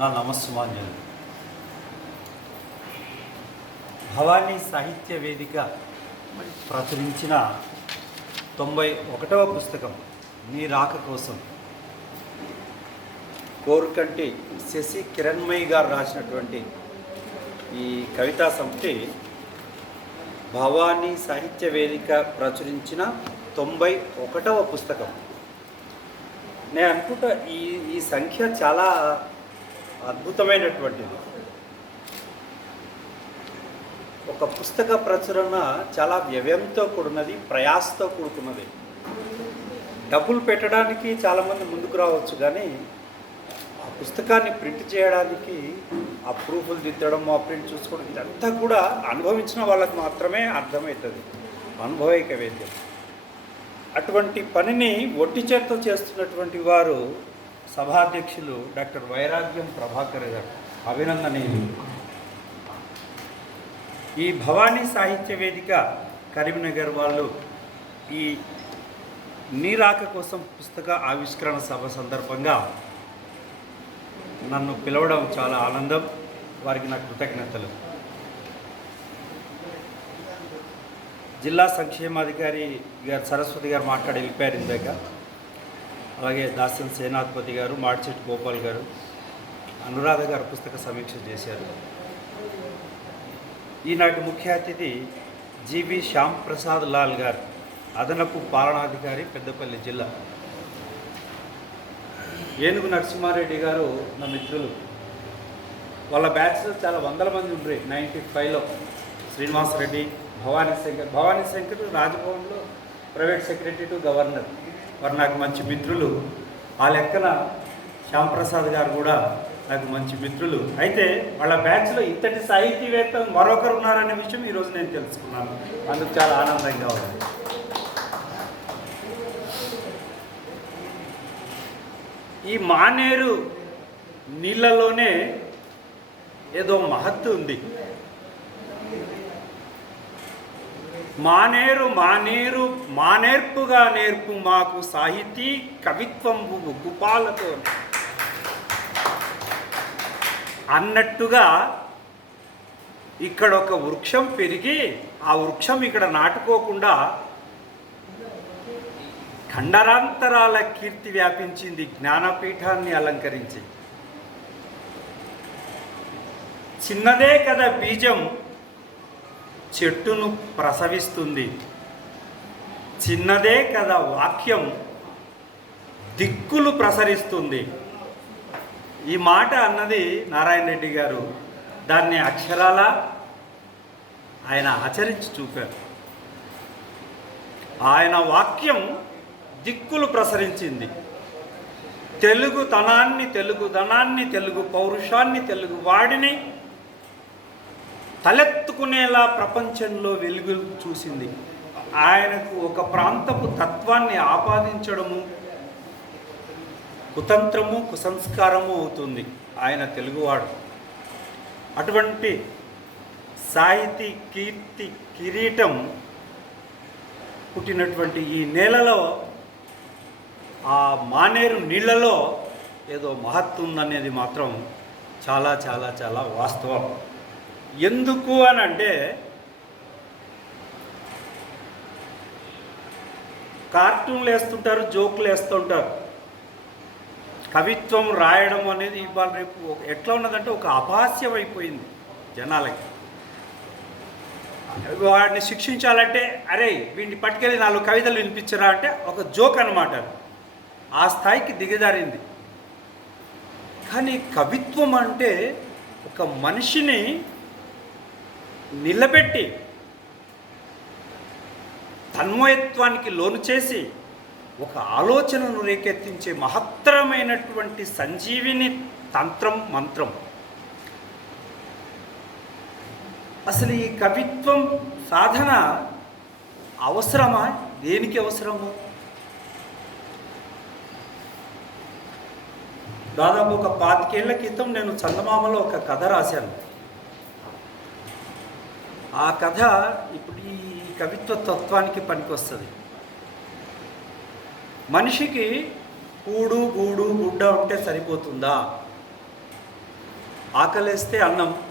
నా నమస్సుమాంజలి. భవానీ సాహిత్య వేదిక ప్రచురించిన తొంభై ఒకటవ పుస్తకం మీ రాక కోసం. కోరుకంటి శశి కిరణ్మయి గారు రాసినటువంటి ఈ కవితా సంపుటి భవానీ సాహిత్య వేదిక ప్రచురించిన తొంభై ఒకటవ పుస్తకం. నేను అనుకుంటా ఈ ఈ సంఖ్య చాలా అద్భుతమైనటువంటిది. ఒక పుస్తక ప్రచురణ చాలా వ్యయంతో కూడినది ప్రయాసతో కూడుకున్నది. డబ్బులు పెట్టడానికి చాలామంది ముందుకు రావచ్చు కానీ ఆ పుస్తకాన్ని ప్రింట్ చేయడానికి ఆ ప్రూఫ్లు దిద్దడం ఆ ప్రింట్ చూసుకోవడం ఇదంతా కూడా అనుభవించిన వాళ్ళకి మాత్రమే అర్థమవుతుంది. అనుభవిక వేద్యం అటువంటి పనిని ఒట్టి చేత్తో చేస్తున్నటువంటి వారు సభాధ్యక్షులు డాక్టర్ వైరాగ్యం ప్రభాకర్ గారు. అభినందనీయులు. ఈ భవానీ సాహిత్య వేదిక కరీంనగర్ వాళ్ళు ఈ నీరాక కోసం పుస్తక ఆవిష్కరణ సభ సందర్భంగా నన్ను పిలవడం చాలా ఆనందం. వారికి నా కృతజ్ఞతలు. జిల్లా సంక్షేమాధికారి గారు సరస్వతి గారు మాట్లాడి వెళ్ళిపోయారు ఇందాక. అలాగే దాసన్ సేనాధిపతి గారు మాడిచెట్టు గోపాల్ గారు అనురాధ గారు పుస్తక సమీక్ష చేశారు. ఈనాటి ముఖ్య అతిథి జీవి శ్యామ్ ప్రసాద్ లాల్ గారు అదనపు పాలనాధికారి పెద్దపల్లి జిల్లా. ఏనుగు నరసింహారెడ్డి గారు నా మిత్రులు. వాళ్ళ బ్యాచ్లో చాలా వందల మంది ఉండ్రి నైంటీ ఫైవ్లో శ్రీనివాసరెడ్డి భవానీ శంకర్ భవానీ శంకర్ రాజభవన్లో ప్రైవేట్ సెక్రటరీ టు గవర్నర్. వారు నాకు మంచి మిత్రులు. ఆ లెక్కన శ్యాంప్రసాద్ గారు కూడా నాకు మంచి మిత్రులు. అయితే వాళ్ళ బ్యాచ్లో ఇంతటి సాహితీవేత్తలు మరొకరు ఉన్నారనే విషయం ఈరోజు నేను తెలుసుకున్నాను. అందుకు చాలా ఆనందంగా ఉంది. ఈ మానేరు నీళ్ళలోనే ఏదో మహత్తు ఉంది. మానేరు మానేరు మానేర్పుగా నేర్పు మాకు సాహితీ కవిత్వంబు గుపాలతో. అన్నట్టుగా ఇక్కడ ఒక వృక్షం పెరిగి ఆ వృక్షం ఇక్కడ నాటుకోకుండా ఖండరాంతరాల కీర్తి వ్యాపించింది జ్ఞానపీఠాన్ని అలంకరించి. చిన్నదే కదా బీజం చెట్టును ప్రసవిస్తుంది. చిన్నదే కదా వాక్యం. దిక్కులు ప్రసరిస్తుంది. ఈ మాట అన్నది నారాయణ రెడ్డి గారు దాన్ని అక్షరాల ఆయన ఆచరించి చూపారు. ఆయన వాక్యం దిక్కులు ప్రసరించింది. తెలుగు తనాన్ని తెలుగు ధనాన్ని తెలుగు పౌరుషాన్ని తెలుగు వాడిని తలెత్తుకునేలా ప్రపంచంలో వెలుగు చూసింది. ఆయనకు ఒక ప్రాంతపు తత్వాన్ని ఆపాదించడము కుతంత్రము కుసంస్కారము అవుతుంది. ఆయన తెలుగువాడు. అటువంటి సాహితీ కీర్తి కిరీటం పుట్టినటువంటి ఈ నేలలో ఆ మానేరు నీళ్ళలో ఏదో మహత్తు ఉందనేది మాత్రం చాలా చాలా చాలా వాస్తవం. ఎందుకు అని అంటే కార్టూన్లు వేస్తుంటారు జోకులు వేస్తుంటారు. కవిత్వం రాయడం అనేది ఇవాళ రేపు ఎట్లా ఉన్నదంటే ఒక అపహాస్యం అయిపోయింది జనాలకి. వాడిని శిక్షించాలంటే అరే వీడిని పట్టుకెళ్ళి నాలుగు కవితలు వినిపించరా అంటే ఒక జోక్ అనమాట ఆ స్థాయికి దిగజారింది. కానీ కవిత్వం అంటే ఒక మనిషిని నిలబెట్టి తన్మయత్వానికి లోను చేసి ఒక ఆలోచనను రేకెత్తించే మహత్తరమైనటువంటి సంజీవిని తంత్రం మంత్రం. అసలు ఈ కవిత్వం సాధన అవసరమా? దేనికి అవసరము? దాదాపు ఒక పాతికేళ్ళ క్రితం నేను చందమామలో ఒక కథ రాశాను. ఆ కథ ఇప్పుడు ఈ కవిత్వ తత్వానికి పనికొస్తుంది. మనిషికి కూడు గూడు గుడ్డ ఉంటే సరిపోతుందా? ఆకలేస్తే అన్నం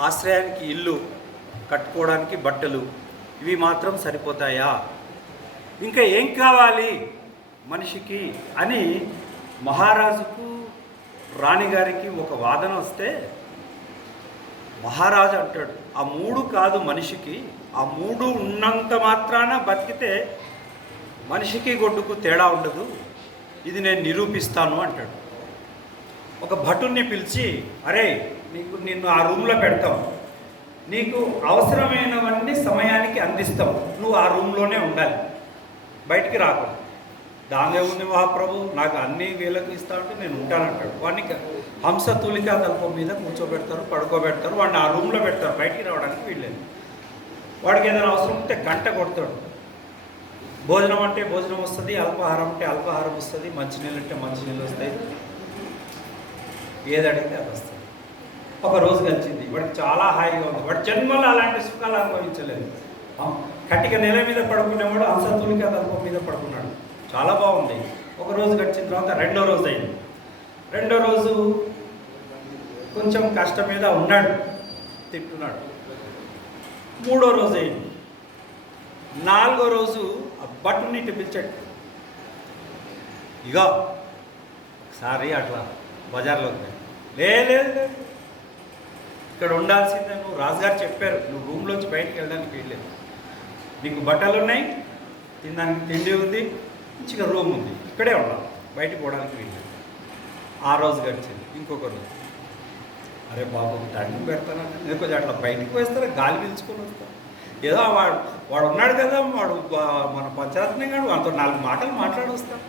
ఆశ్రయానికి ఇల్లు కట్టుకోవడానికి బట్టలు ఇవి మాత్రం సరిపోతాయా? ఇంకా ఏం కావాలి మనిషికి అని మహారాజుకు రాణిగారికి ఒక వాదన వస్తే మహారాజు అంటాడు ఆ మూడు కాదు మనిషికి ఆ మూడు ఉన్నంత మాత్రాన బతికితే మనిషికి గొడ్డుకు తేడా ఉండదు. ఇది నేను నిరూపిస్తాను అంటాడు. ఒక భటుణ్ణి పిలిచి అరే నీకు నిన్ను ఆ రూమ్లో పెడతాం. నీకు అవసరమైనవన్నీ సమయానికి అందిస్తాం. నువ్వు ఆ రూమ్లోనే ఉండాలి. బయటికి రాకూడదు దానే ఉంది మహాప్రభు నాకు అన్ని వీళ్ళకి ఇస్తా అంటే నేను ఉంటానంటాడు. వాడిని హంస తూలికా తల్పం మీద కూర్చోబెడతారు పడుకోబెడతారు వాడిని ఆ రూమ్లో పెడతారు బయటికి రావడానికి వీళ్ళేది వాడికి ఏదైనా అవసరం ఉంటే గంట కొడతాడు. భోజనం అంటే భోజనం వస్తుంది అల్పాహారం అంటే అల్పాహారం వస్తుంది మంచినీళ్ళు అంటే మంచినీళ్ళు వస్తాయి. ఏది అడిగితే అది వస్తుంది. ఒక రోజు కలిసింది వాడికి చాలా హాయిగా ఉంది. వాడి జన్మలో అలాంటి సుఖాలు అనుభవించలేదు. కటిక నెల మీద పడుకునేవాడు అంశతులిక తల్పం మీద పడుకున్నాడు. చాలా బాగుంది. ఒక రోజు గడిచిన తర్వాత రెండో రోజు అయింది. రెండో రోజు కొంచెం కష్టం మీద ఉన్నాడు తిట్టున్నాడు. మూడో రోజు అయింది. నాలుగో రోజు ఆ భటుని పిలిచాడు. ఇగో సారీ అట్లా బజార్లోకి లే లేదు లేదు ఇక్కడ ఉండాల్సిందే నువ్వు రాజుగారు చెప్పారు నువ్వు రూమ్లోంచి బయటకు వెళ్ళడానికి వీల్లేదు. నీకు బట్టలు ఉన్నాయి తినడానికి తిండి ఉంది మంచిగా రూమ్ ఉంది. ఇక్కడే ఉన్నాం. బయటికి పోవడానికి వీళ్ళు ఆ రోజు గడిచింది. ఇంకొక రోజు. అరే బాబు దండం పెడతానని నేను కొంచెం అట్లా బయటకు వేస్తారా గాలి పీల్చుకొని వస్తారు. ఏదో వాడు వాడు ఉన్నాడు కదా వాడు మన పంచరత్నం కాడు వాడితో నాలుగు మాటలు మాట్లాడొస్తాను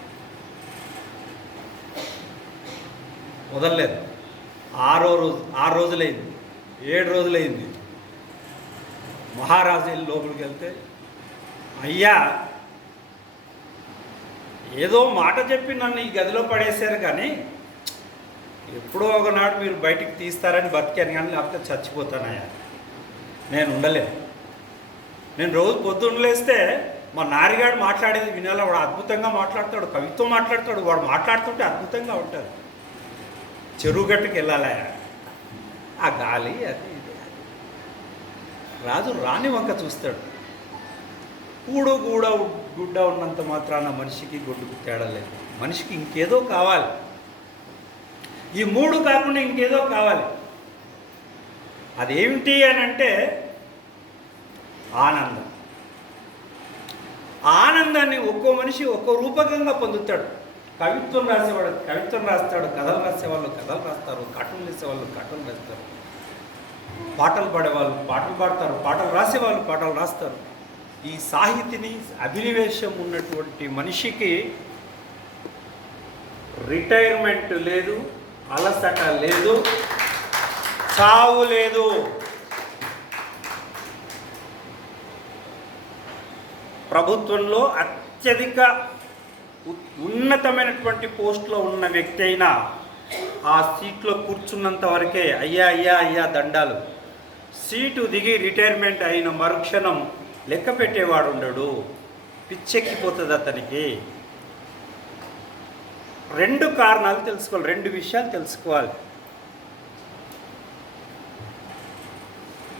వదలలేదు. ఆరో రోజు ఆరు రోజులైంది. ఏడు రోజులైంది. మహారాజు వెళ్ళి లోపలికి వెళ్తే అయ్యా ఏదో మాట చెప్పి నన్ను ఈ గదిలో పడేశారు కానీ ఎప్పుడో ఒకనాడు మీరు బయటికి తీస్తారని బతికాను కానీ లేకపోతే చచ్చిపోతానయ్యా నేను ఉండలేను. నేను రోజు పొద్దున్న లేస్తే మా నారిగాడు మాట్లాడేది వినాలా? వాడు అద్భుతంగా మాట్లాడతాడు కవిత్వం మాట్లాడతాడు వాడు మాట్లాడుతుంటే అద్భుతంగా ఉంటాడు చెరువు గట్టుకు వెళ్ళాలా ఆ గాలి అది ఇది. రాజు రాణి వంక చూస్తాడు. కూడు గూడ గుడ్డ ఉన్నంత మాత్రాన మనిషికి గుడ్డుకు తేడా లేదు. మనిషికి ఇంకేదో కావాలి. ఈ మూడు కాకుండా ఇంకేదో కావాలి. అదేమిటి అని అంటే ఆనందం. ఆనందాన్ని ఒక్కో మనిషి ఒక్కో రూపకంగా పొందుతాడు. కవిత్వం రాసేవాడు కవిత్వం రాస్తాడు కథలు రాసేవాళ్ళు కథలు రాస్తారు కార్టూన్ వేసేవాళ్ళు కార్టూన్ రాస్తారు. పాటలు పాడేవాళ్ళు పాటలు పాడతారు పాటలు రాసేవాళ్ళు పాటలు రాస్తారు. ఈ సాహితీని అభినివేశం ఉన్నటువంటి మనిషికి రిటైర్మెంట్ లేదు అలసట లేదు చావు లేదు. ప్రభుత్వంలో అత్యధిక ఉ- ఉన్నతమైనటువంటి పోస్టులో ఉన్న వ్యక్తి అయినా ఆ సీట్లో కూర్చున్నంత వరకే అయ్యా అయ్యా అయ్యా దండాలు. సీటు దిగి రిటైర్మెంట్ అయిన మరుక్షణం లెక్క పెట్టేవాడు ఉండడు పిచ్చెక్కిపోతుంది అతనికి. రెండు కారణాలు తెలుసుకోవాలి రెండు విషయాలు తెలుసుకోవాలి.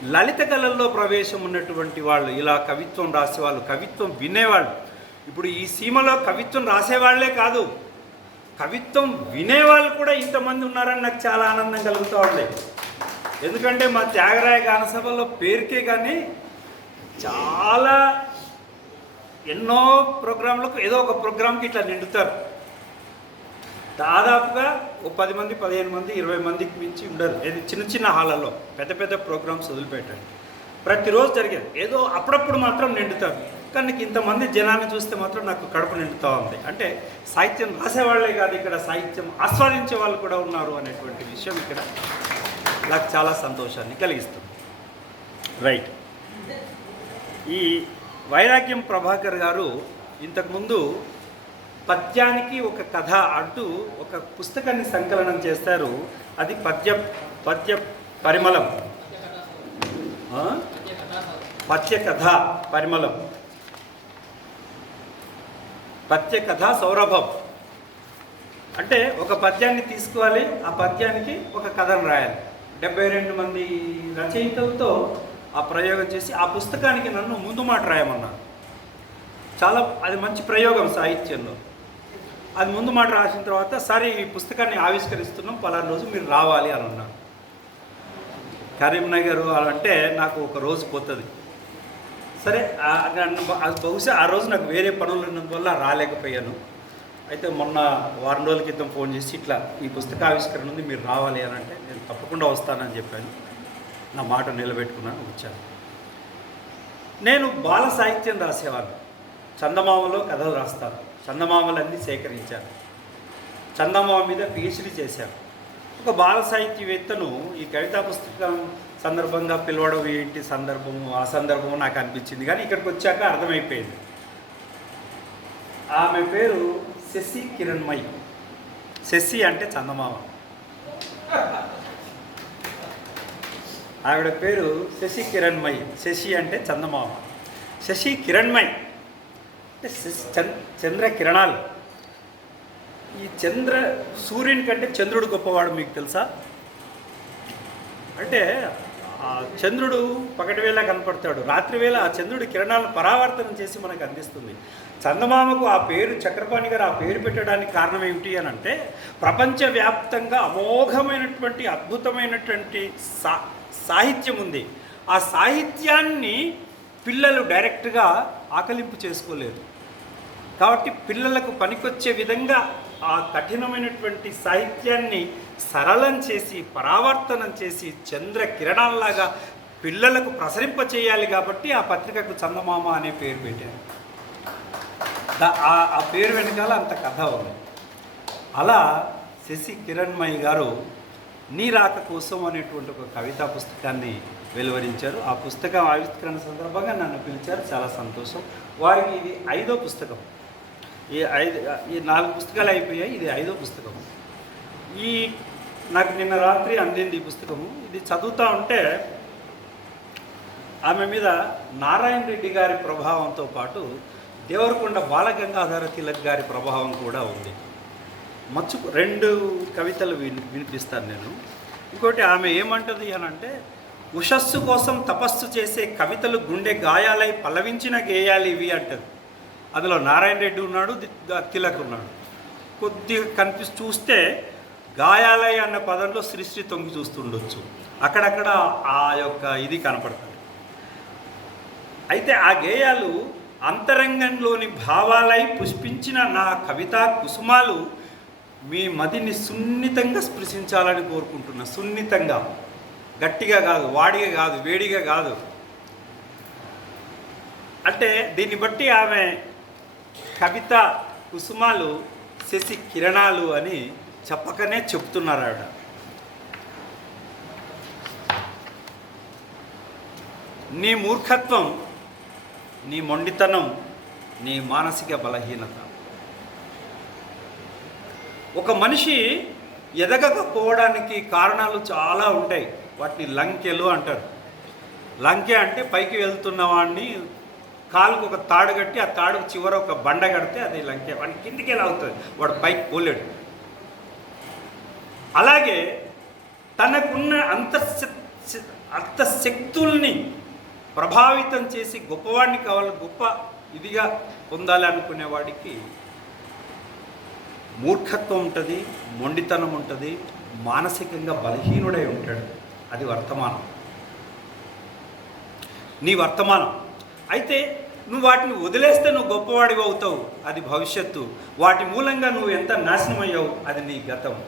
లలిత కళల్లో ప్రవేశం ఉన్నటువంటి వాళ్ళు ఇలా కవిత్వం రాసేవాళ్ళు కవిత్వం వినేవాళ్ళు. ఇప్పుడు ఈ సీమలో కవిత్వం రాసేవాళ్ళే కాదు. కవిత్వం వినేవాళ్ళు కూడా ఇంతమంది ఉన్నారని నాకు చాలా ఆనందం కలుగుతూ ఉంది. ఎందుకంటే మా త్యాగరాయ గానసభలో పేరుకే కానీ చాలా ఎన్నో ప్రోగ్రాంలకు ఏదో ఒక ప్రోగ్రాంకి ఇట్లా నిండుతారు. దాదాపుగా ఓ పది మంది పదిహేను మంది ఇరవై మందికి మించి ఉండరు. ఏది చిన్న చిన్న హాళ్ళల్లో పెద్ద పెద్ద ప్రోగ్రామ్స్ వదిలిపెట్టారు ప్రతిరోజు జరిగేది. ఏదో అప్పుడప్పుడు మాత్రం నిండుతారు. కానీ ఇంతమంది జనాన్ని చూస్తే మాత్రం నాకు కడుపు నిండుతూ ఉంది. అంటే సాహిత్యం రాసేవాళ్ళే కాదు ఇక్కడ. సాహిత్యం ఆస్వాదించే వాళ్ళు కూడా ఉన్నారు అనేటువంటి విషయం ఇక్కడ నాకు చాలా సంతోషాన్ని కలిగిస్తుంది. రైట్ ఈ వైరాగ్యం ప్రభాకర్ గారు ఇంతకుముందు పద్యానికి ఒక కథ అంటూ ఒక పుస్తకాన్ని సంకలనం చేస్తారు అది పద్య పద్య పరిమళం. పద్య కథ పరిమళం. పద్య కథ సౌరభం. అంటే ఒక పద్యాన్ని తీసుకోవాలి ఆ పద్యానికి ఒక కథను రాయాలి. డెబ్బై రెండు మంది రచయితలతో ఆ ప్రయోగం చేసి ఆ పుస్తకానికి నన్ను ముందు మాట రాయమన్నారు. చాలా అది మంచి ప్రయోగం సాహిత్యంలో. అది ముందు మాట రాసిన తర్వాత సరే ఈ పుస్తకాన్ని ఆవిష్కరిస్తున్నాం పలానా రోజు మీరు రావాలి అని అన్నారు. కరీంనగర్ అంటే నాకు ఒక రోజు పోతుంది. సరే అది బహుశా ఆ రోజు నాకు వేరే పనులు ఉన్నందువల్ల రాలేకపోయాను. అయితే మొన్న వారం రోజుల క్రితం ఫోన్ చేసి ఇట్లా ఈ పుస్తక ఆవిష్కరణ ఉంది మీరు రావాలి అని అంటే నేను తప్పకుండా వస్తానని చెప్పాను. నా మాట నిలబెట్టుకున్నాను వచ్చాను. నేను బాల సాహిత్యం రాసేవాడిని. చందమామలో కథలు రాస్తాను. చందమామలన్నీ సేకరించాను. చందమామ మీద పిహెచ్డి చేశాను. ఒక బాల సాహిత్యవేత్తను ఈ కవితా పుస్తకం సందర్భంగా పిలవడం ఏంటి సందర్భము? ఆ సందర్భము నాకు అనిపించింది. కానీ ఇక్కడికి వచ్చాక అర్థమైపోయింది. ఆమె పేరు శశి కిరణ్మయి. శశి అంటే చందమామ. ఆవిడ పేరు శశి కిరణ్మయి. శశి అంటే చందమామ. శశి కిరణ్మయి. అంటే శశి- చంద్ర చంద్ర కిరణాలు. ఈ చంద్ర సూర్యుని కంటే చంద్రుడు గొప్పవాడు మీకు తెలుసా? అంటే ఆ చంద్రుడు పగటి వేళ కనపడతాడు. రాత్రి వేళ ఆ చంద్రుడు కిరణాలను పరావర్తనం చేసి మనకు అందిస్తుంది. చందమామకు ఆ పేరు చక్రపాణి గారు ఆ పేరు పెట్టడానికి కారణం ఏమిటి అని అంటే ప్రపంచవ్యాప్తంగా అమోఘమైనటువంటి అద్భుతమైనటువంటి సా సాహిత్యం ఉంది. ఆ సాహిత్యాన్ని పిల్లలు డైరెక్ట్గా ఆకలింపు చేసుకోలేరు. కాబట్టి పిల్లలకు పనికొచ్చే విధంగా ఆ కఠినమైనటువంటి సాహిత్యాన్ని సరళం చేసి పరావర్తనం చేసి చంద్ర కిరణాల్లాగా పిల్లలకు ప్రసరింప చేయాలి కాబట్టి ఆ పత్రికకు చందమామ అనే పేరు పెట్టారు. ఆ- ఆ పేరు వెనకాల అంత కథ ఉంది. అలా శశి కిరణ్మయి గారు నీ రాక కోసం అనేటువంటి ఒక కవితా పుస్తకాన్ని వెలువరించారు. ఆ పుస్తకం ఆవిష్కరణ సందర్భంగా నన్ను పిలిచారు. చాలా సంతోషం. వారికి ఇది ఐదో పుస్తకం. ఈ ఐదు ఈ నాలుగు పుస్తకాలు అయిపోయాయి. ఇది ఐదో పుస్తకం. ఈ నాకు నిన్న రాత్రి అందింది ఈ పుస్తకము. ఇది చదువుతూ ఉంటే ఆమె మీద నారాయణ రెడ్డి గారి ప్రభావంతో పాటు దేవరకొండ బాలగంగాధర తిలక్ గారి ప్రభావం కూడా ఉంది. మచ్చు రెండు కవితలు విని వినిపిస్తాను నేను. ఇంకోటి ఆమె ఏమంటది అని అంటే ఉషస్సు కోసం తపస్సు చేసే కవితలు గుండె గాయాలై పల్లవించిన గేయాలు ఇవి అంటది. అందులో నారాయణ రెడ్డి ఉన్నాడు తిలక్ ఉన్నాడు. కొద్దిగా కనిపిస్తూ చూస్తే గాయాలై అన్న పదంలో శ్రీశ్రీ తొంగి చూస్తుండొచ్చు. అక్కడక్కడ ఆ యొక్క ఇది కనపడుతుంది. అయితే ఆ గేయాలు అంతరంగంలోని భావాలై పుష్పించిన నా కవితా కుసుమాలు మీ మదిని సున్నితంగా స్పృశించాలని కోరుకుంటున్నా. సున్నితంగా. గట్టిగా కాదు వాడిగా కాదు వేడిగా కాదు. అంటే దీన్ని బట్టి ఆమె కవిత కుసుమాలు శశి కిరణాలు అని చెప్పకనే చెప్తున్నారు ఆవిడ నీ మూర్ఖత్వం నీ మొండితనం నీ మానసిక బలహీనత. ఒక మనిషి ఎదగకపోవడానికి కారణాలు చాలా ఉంటాయి. వాటిని లంకెలు అంటారు. లంకె అంటే పైకి వెళ్తున్న వాడిని కాలుకు ఒక తాడు కట్టి ఆ తాడుకు చివర ఒక బండ కడితే అది లంకె. వాడిని కిందికి ఎలా అవుతుంది? వాడు పైకి పోలేడు. అలాగే తనకున్న అంత శక్తుల్ని ప్రభావితం చేసి గొప్పవాడిని కావాలి గొప్ప ఇదిగా పొందాలి అనుకునేవాడికి మూర్ఖత్వం ఉంటుంది మొండితనం ఉంటుంది మానసికంగా బలహీనుడై ఉంటాడు. అది వర్తమానం. నీ వర్తమానం. అయితే నువ్వు వాటిని వదిలేస్తే నువ్వు గొప్పవాడివి అవుతావు. అది భవిష్యత్తు. వాటి మూలంగా నువ్వు ఎంత నాశనం అయ్యావు అది నీ గతం.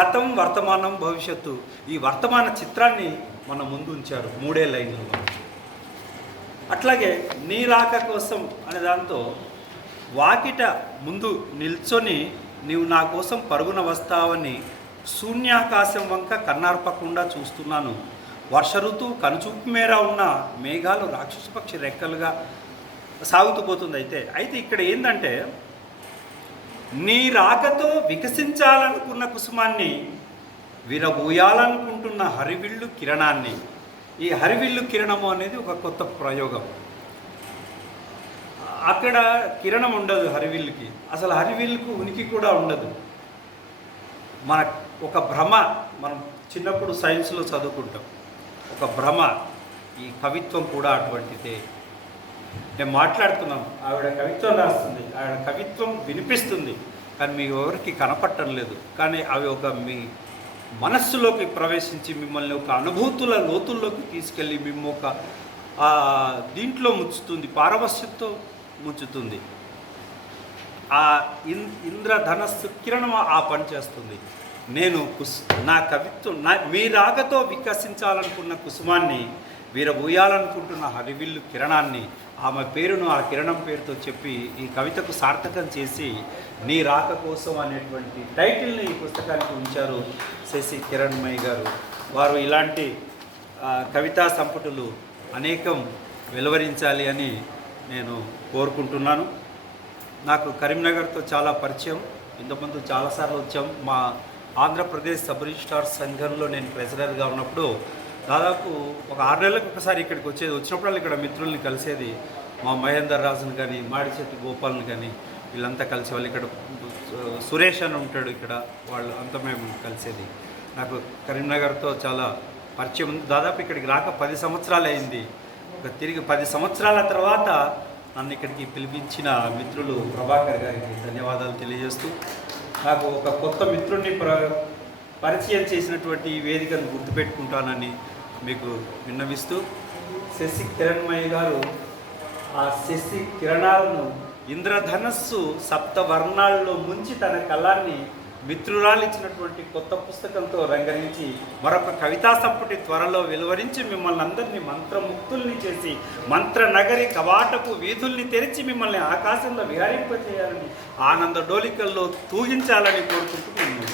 గతం వర్తమానం భవిష్యత్తు. ఈ వర్తమాన చిత్రాన్ని మన ముందు ఉంచారు మూడే లైన్లు అట్లాగే నీ రాక కోసం అనే దాంతో వాకిట ముందు నిల్చొని నీవు నా కోసం పరుగున వస్తావని శూన్యాకాశం వంక కన్నార్పకుండా చూస్తున్నాను. వర్ష ఋతువు కనుచూపు మేర ఉన్న మేఘాలు రాక్షస పక్షి రెక్కలుగా సాగుతూ పోతుంది అయితే. అయితే ఇక్కడ ఏంటంటే నీ రాకతో వికసించాలనుకున్న కుసుమాన్ని విరబూయాలనుకుంటున్న హరివిల్లు కిరణాన్ని. ఈ హరివిల్లు కిరణము అనేది ఒక కొత్త ప్రయోగం. అక్కడ కిరణం ఉండదు హరివిల్లుకి. అసలు హరివిల్లుకు ఉనికి కూడా ఉండదు. మన ఒక భ్రమ మనం చిన్నప్పుడు సైన్స్లో చదువుకుంటాం. ఒక భ్రమ ఈ కవిత్వం కూడా అటువంటిదే. నేను మాట్లాడుతున్నాం ఆవిడ కవిత్వం రాస్తుంది. ఆవిడ కవిత్వం వినిపిస్తుంది. కానీ మీ ఎవరికి కనపట్టడం లేదు. కానీ అవి ఒక మీ మనస్సులోకి ప్రవేశించి మిమ్మల్ని ఒక అనుభూతుల లోతుల్లోకి తీసుకెళ్ళి మిమ్మ ఒక దీంట్లో ముంచుతుంది. పారవస్యంతో ముంచుతుంది ఆ ఇన్ ఇంద్రధనస్సు కిరణం ఆ పని చేస్తుంది. నేను కుస్ నా కవిత్వం నా మీ రాగతో వికసించాలనుకున్న కుసుమాన్ని వీరబోయాలనుకుంటున్న హరివిల్లు కిరణాన్ని ఆమె పేరును ఆ కిరణం పేరుతో చెప్పి ఈ కవితకు సార్థకం చేసి నీ రాక కోసం అనేటువంటి టైటిల్ని ఈ పుస్తకానికి ఉంచారు శశి కిరణ్మయ్య గారు. వారు ఇలాంటి కవితా సంపుటులు అనేకం వెలువరించాలి అని నేను కోరుకుంటున్నాను. నాకు కరీంనగర్తో చాలా పరిచయం. ఇంతకుముందు చాలాసార్లు వచ్చాం. మా ఆంధ్రప్రదేశ్ సబ్ రిజిస్టార్ సంఘంలో నేను ప్రెసిడెంట్గా ఉన్నప్పుడు దాదాపు ఒక ఆరు నెలలకు ఒకసారి ఇక్కడికి వచ్చేది. వచ్చినప్పుడు ఇక్కడ మిత్రుల్ని కలిసేది మా మహేందర్ రాజుని కానీ మాడిశెట్టి గోపాల్ని కానీ వీళ్ళంతా కలిసి వాళ్ళు ఇక్కడ సురేష్ అని ఉంటాడు ఇక్కడ వాళ్ళు అంతా మేము కలిసేది. నాకు కరీంనగర్తో చాలా పరిచయం ఉంది. దాదాపు ఇక్కడికి రాక పది సంవత్సరాలు అయింది. ఒక తిరిగి పది సంవత్సరాల తర్వాత నన్ను ఇక్కడికి పిలిపించిన మిత్రులు ప్రభాకర్ గారికి ధన్యవాదాలు తెలియజేస్తూ నాకు ఒక కొత్త మిత్రుడిని ప్ర పరిచయం చేసినటువంటి వేదికను గుర్తుపెట్టుకుంటానని మీకు విన్నవిస్తూ శశి కిరణ్మయ్య గారు ఆ శశి కిరణాలను ఇంద్రధనస్సు సప్త వర్ణాల్లో ముంచి తన కళాన్ని మిత్రురాలు ఇచ్చినటువంటి కొత్త పుస్తకంతో రంగరించి మరొక కవితా సంపుటి త్వరలో వెలువరించి మిమ్మల్ని అందరినీ మంత్రముక్తుల్ని చేసి మంత్ర నగరి కవాటపు వీధుల్ని తెరిచి మిమ్మల్ని ఆకాశంలో విహరింపచేయాలని ఆనంద డోలికల్లో తూగించాలని కోరుకుంటున్నాను.